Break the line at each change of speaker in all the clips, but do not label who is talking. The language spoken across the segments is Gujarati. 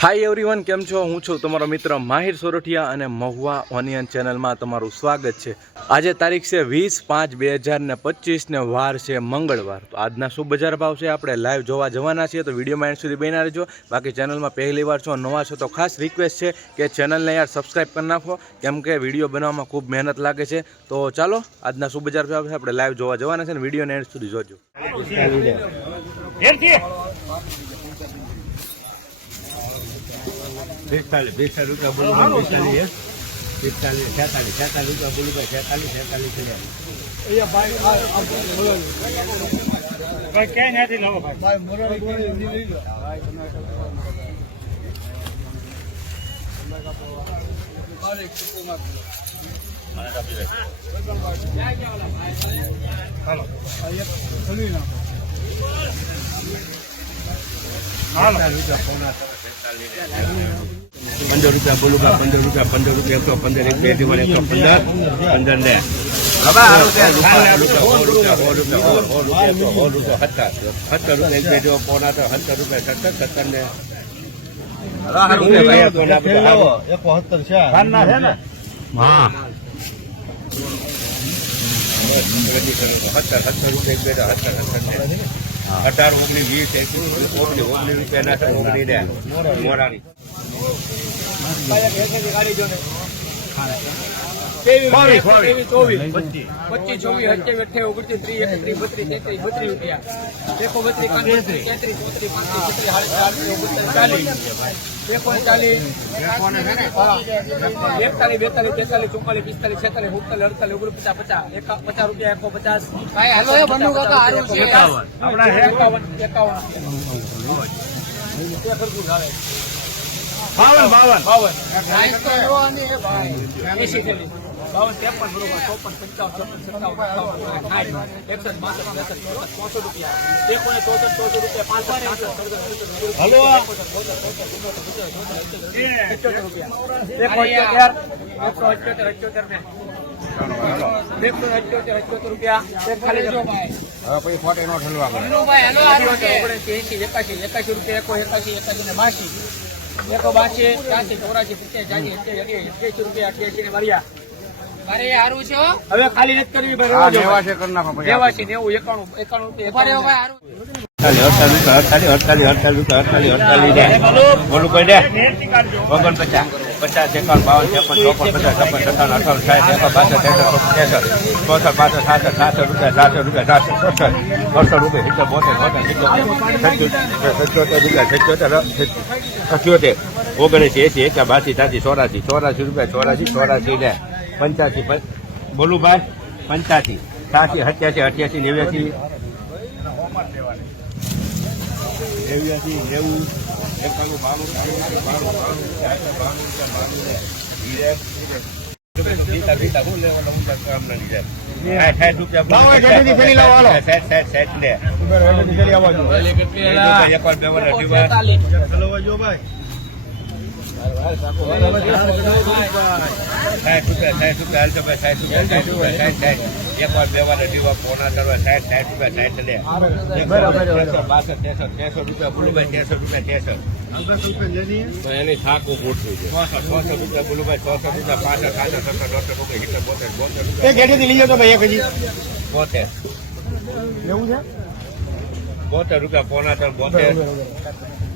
હાય એવરીવન કેમ છો? હું છું તમારો મિત્ર માહિર સોરઠિયા અને મહુવા ઓનિયન ચેનલમાં તમારું સ્વાગત છે. આજે તારીખ છે વીસ પાંચ બે હજાર ને પચીસને વાર છે મંગળવાર. તો આજના શું બજાર ભાવ છે, આપણે લાઈવ જોવા જવાના છીએ, તો વિડીયોમાં એન્ડ સુધી બન્યા રહેજો. બાકી ચેનલમાં પહેલી વાર છો, નવા છો, તો ખાસ રિક્વેસ્ટ છે કે ચેનલને યાર સબસ્ક્રાઈબ કરી નાખો, કેમ કે વીડિયો બનાવવામાં ખૂબ મહેનત લાગે છે. તો ચાલો, આજના શું બજાર ભાવ છે, આપણે લાઈવ જોવા જવાના છે અને વિડીયોને એન્ડ સુધી જોજો.
બેતાલીસ બેતાલીસ રૂપિયા બોલું બેતાલીસ બેતાલીસ છેતાલીસ છેતાલીસ રૂપિયા બોલું છેતાલીસ છેતાલીસ છેતાલીસ પંદર રૂપિયા બોલું પંદર રૂપિયા પંદર રૂપિયા એકસો પંદર એક બે દિવસ એકસો પંદર પંદર ને. અઢાર ઓગણીસ વીસ એકવીસ ઓગણીસ ઓગણીસ રૂપિયા ના ઓગણીસ ને. મોરાની
એકતાલીસ, બેતાલીસ, તેતાલીસ, ચુમ્માલીસ, પિસ્તાલીસ, છેતાલીસ, સુડતાલીસ, અડતાલીસ, ઓગણપચાસ, પચાસ, પચાસ રૂપિયા, એકો પચાસ. એકાવન, એકાવન, જ આવે. બાવન. બાવન, ત્રેપન, બરોબર, ચોપન, પંચાવન, સત્તાવન, એકસઠ, બાસઠ, ચોસઠ, ચોસઠ રૂપિયા. એકોને ચોસઠ, ચોસઠ રૂપિયા, સડસઠ, સિત્તોતેર રૂપિયા. એકસો અઠ્યોતેર, એકસો અઠ્યોતેર. એકસો અઠ્યોતેર, અઠ્યોતેર રૂપિયા.
પછી ફોટે નો ઠલવા
એકાશી, એકાશી રૂપિયા, એકો એકાશી, એકાશી ને બાશી. ચાલીસ, અઠ્યાસી, રૂપિયા, અઠ્યાસી ને મળ્યા. હવે ખાલી નથી કરવી નેવાસી, નેવું, એકાણું, એકાણું.
અડતાલીસ અડતાલીસ અડતાલીસ અડતાલીસ અડતાલીસ અડતાલીસ અડતાલીસ બોલું કોઈ દે ઓગણ પચાસ પચાસ એકાવન બાવન, ત્રેપન, ચોપન, પચાસ, છપ્પન, સત્તાવન અઠાવન સાઠ એકો બાસઠ ત્રેસઠ ચોસઠ પાસઠ સાસઠ સાસઠ રૂપિયા સાસઠ રૂપિયા, સાસઠ સડસઠ બસો રૂપિયા, સિત્તેર, બોતેર બોતેર સિત્તોતેર રૂપિયા સિત્તોતેર અઠ્યોતેર ઓગણીસ એસી એકા બાસી, ત્યાંસી, ચોરાસી ચોરાસી રૂપિયા, ચોરાસી ચોરાસી ને પંચ્યાસી બોલું ભાઈ, પંચ્યાસી, સાસી, સત્યાસી, અઠ્યાસી, નેવ્યાસી. નેવ્યાસી, નેવું એકાણું બાણું ત્રાણું બાણું બાણું ચારસો બાણું રૂપિયા બાણું ને સાઠ રૂપિયા સાઠ રૂપિયા સાઠ રૂપિયા સાઠ રૂપિયા સાઠ રૂપિયા સાઠ સાઠ એક વાર બે વાર અઢી વાર પોણા કરવા સાઠ સાઠ રૂપિયા સાઠ લે. તેરસો બાસઠ તેરસો રૂપિયા બોલુભાઈ ત્રેસો રૂપિયા તેરસો તો એની થાક પૂછવું છે. ચોસઠ છસો રૂપિયા બોલુભાઈ છસો રૂપિયા પાસઠ સાસઠ સત્તર દોઢસો રૂપિયા સિત્તેર બોતેર બોતેર રૂપિયા. લઈ જતો ભાઈ એક હજી. બોતેર. એવું રૂપિયા બોતેર રૂપિયા પોણા ચોરાસી ચોરાસી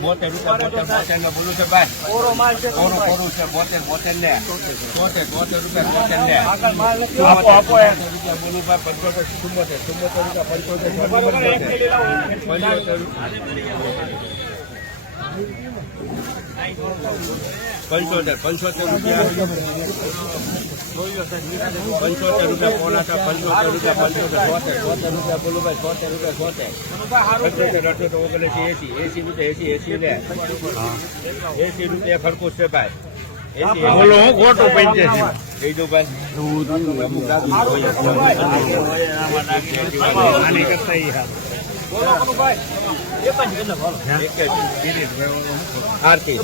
બોતેર. રૂપિયા બોલું છે ભાઈ?
ઓરો માલ છે તો
કોરું કોરું છે બોતેર બોતેર ને. ચોતેર ચોતેર રૂપિયા બોતેર ને.
આપો, આપો
રૂપિયા બોલું ભાઈ પંચોતેર ચુમ્મોતેર ચુમ્મોતેર રૂપિયા પંચોતેર
બરોબર, એક થેલી લાવો.
પંચોતેર પંચોતેર પંચોતેર રૂપિયા. પંચોતેર રૂપિયા પોણા હતા પંચોતેર રૂપિયા પંચોતેર સોતેર સોતેર રૂપિયા બોલું ભાઈ સોતેર રૂપિયા સોતેર પંચોતેર અઠોતેર ઓગણીસ એસી એસી રૂપિયા એસી એસી ને એસી રૂપિયા ખરકુશ છે ભાઈ બોલો હું ભાઈ આરતી.